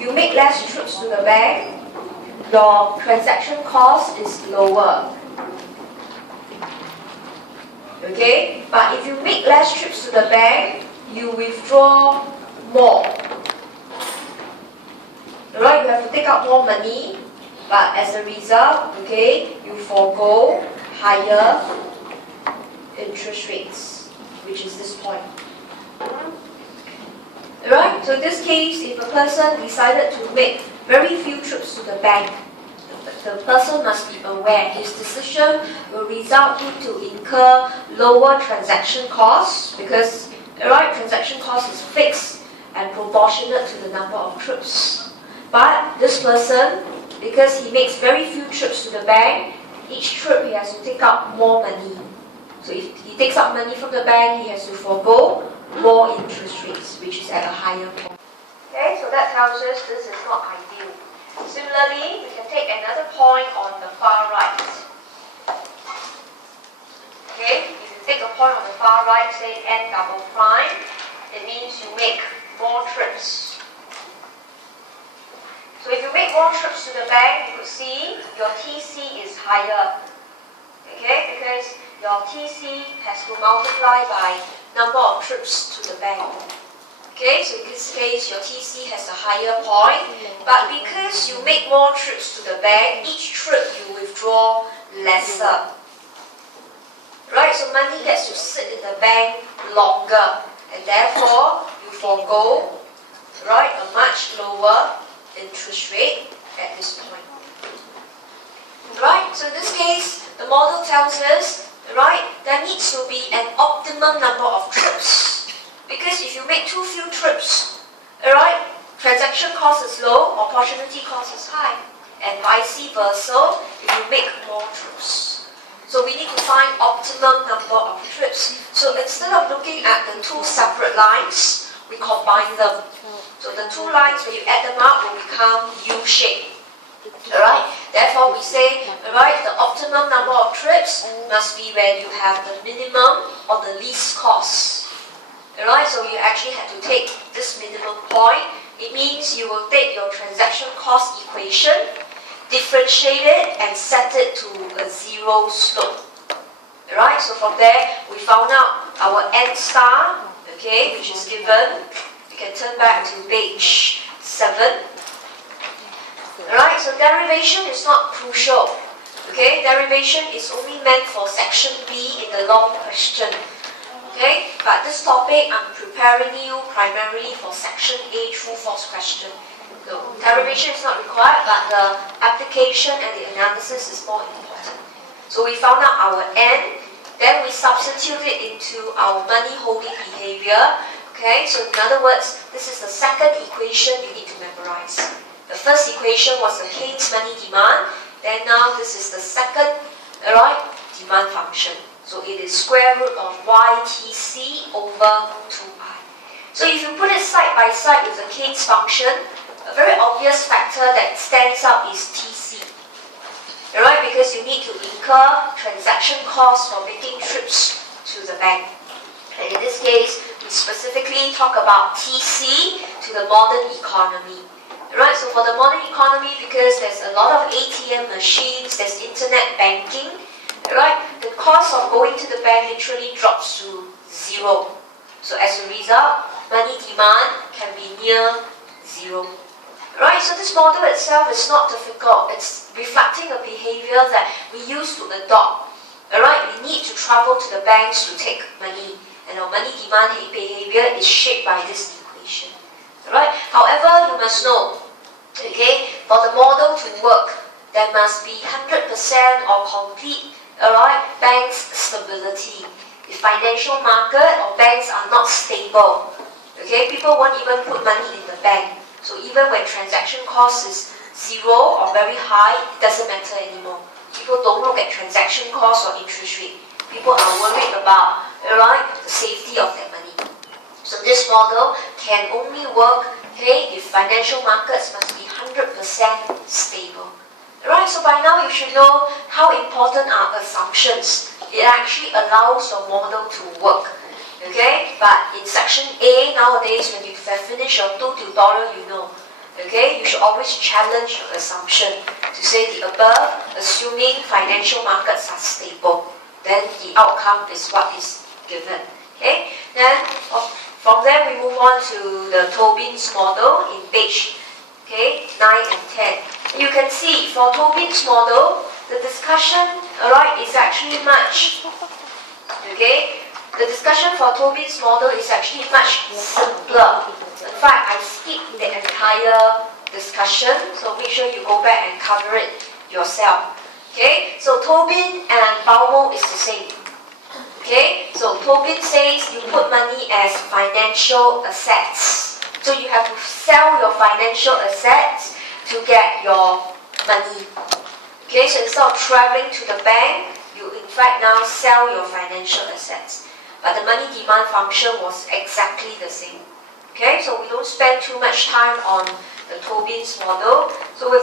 you make less trips to the bank, your transaction cost is lower. Okay? But if you make less trips to the bank, you withdraw more. Alright, you have to take out more money, but as a result, okay, you forego higher interest rates, which is this point. Alright, so in this case, if a person decided to make very few trips to the bank, the person must be aware his decision will result him to incur lower transaction costs because transaction cost is fixed and proportionate to the number of trips. But this person, because he makes very few trips to the bank, each trip he has to take out more money. So if he takes out money from the bank, he has to forego more interest rates, which is at a higher point. Okay, so that tells us this is not ideal. Similarly, we can take another point on the far right. Okay, if you take a point on the far right, say n double prime, it means you make more trips. So if you make more trips to the bank, you could see your TC is higher. Okay, because your TC has to multiply by number of trips to the bank. Okay, so in this case, your TC has a higher point, but because you make more trips to the bank, each trip you withdraw lesser. Right, so money gets to sit in the bank longer, and therefore you forego, a much lower interest rate at this point. Right, so in this case, the model tells us, there needs to be an optimum number of trips. Because if you make too few trips, transaction cost is low, opportunity cost is high. And vice versa, if you make more trips. So we need to find optimum number of trips. So instead of looking at the two separate lines, we combine them. So the two lines, when you add them up, will become U-shape. Therefore we say, the optimum number of trips must be when you have the minimum or the least cost. So you actually have to take this minimum point. It means you will take your transaction cost equation, differentiate it, and set it to a zero slope. So from there, we found out our n star, which is given. You can turn back to page 7. So derivation is not crucial. Derivation is only meant for section B in the long question. But this topic I'm preparing you primarily for section A true false question. So derivation is not required, but the application and the analysis is more important. So we found out our n, then we substitute it into our money holding behavior. So in other words, this is the second equation you need to memorize. The first equation was the Keynes money demand, then now this is the second demand function. So it is square root of YTC over 2I. So if you put it side by side with the Keynes function, a very obvious factor that stands out is TC. Because you need to incur transaction costs for making trips to the bank. And in this case, we specifically talk about TC to the modern economy. So for the modern economy, because there's a lot of ATM machines, there's internet banking, the cost of going to the bank literally drops to zero. So as a result, money demand can be near zero. So this model itself is not difficult. It's reflecting a behavior that we used to adopt. We need to travel to the banks to take money, and our money demand behavior is shaped by this equation. However, you must know, for the model to work, there must be 100% or complete bank's stability. The financial market or banks are not stable. People won't even put money in the bank. So even when transaction cost is zero or very high, it doesn't matter anymore. People don't look at transaction cost or interest rate. People are worried about the safety of their money. So this model can only work if financial markets must be 100% stable. So by now you should know how important are assumptions. It actually allows your model to work. But in section A nowadays, when you have finished your 2 tutorial, you know Okay, you should always challenge your assumption to say the above, assuming financial markets are stable, then the outcome is what is given. Okay, then from there we move on to the Tobin's model in page 9 and 10. You can see for Tobin's model, the discussion, alright, is actually much. Okay, the discussion for Tobin's model is actually much simpler. In fact, I skipped the entire discussion, so make sure you go back and cover it yourself. Okay, so Tobin and Baumol is the same. Okay, so Tobin says you put money as financial assets. So you have to sell your financial assets to get your money. Okay, so instead of traveling to the bank, you in fact now sell your financial assets. But the money demand function was exactly the same. Okay, so we don't spend too much time on the Tobin's model. So with that,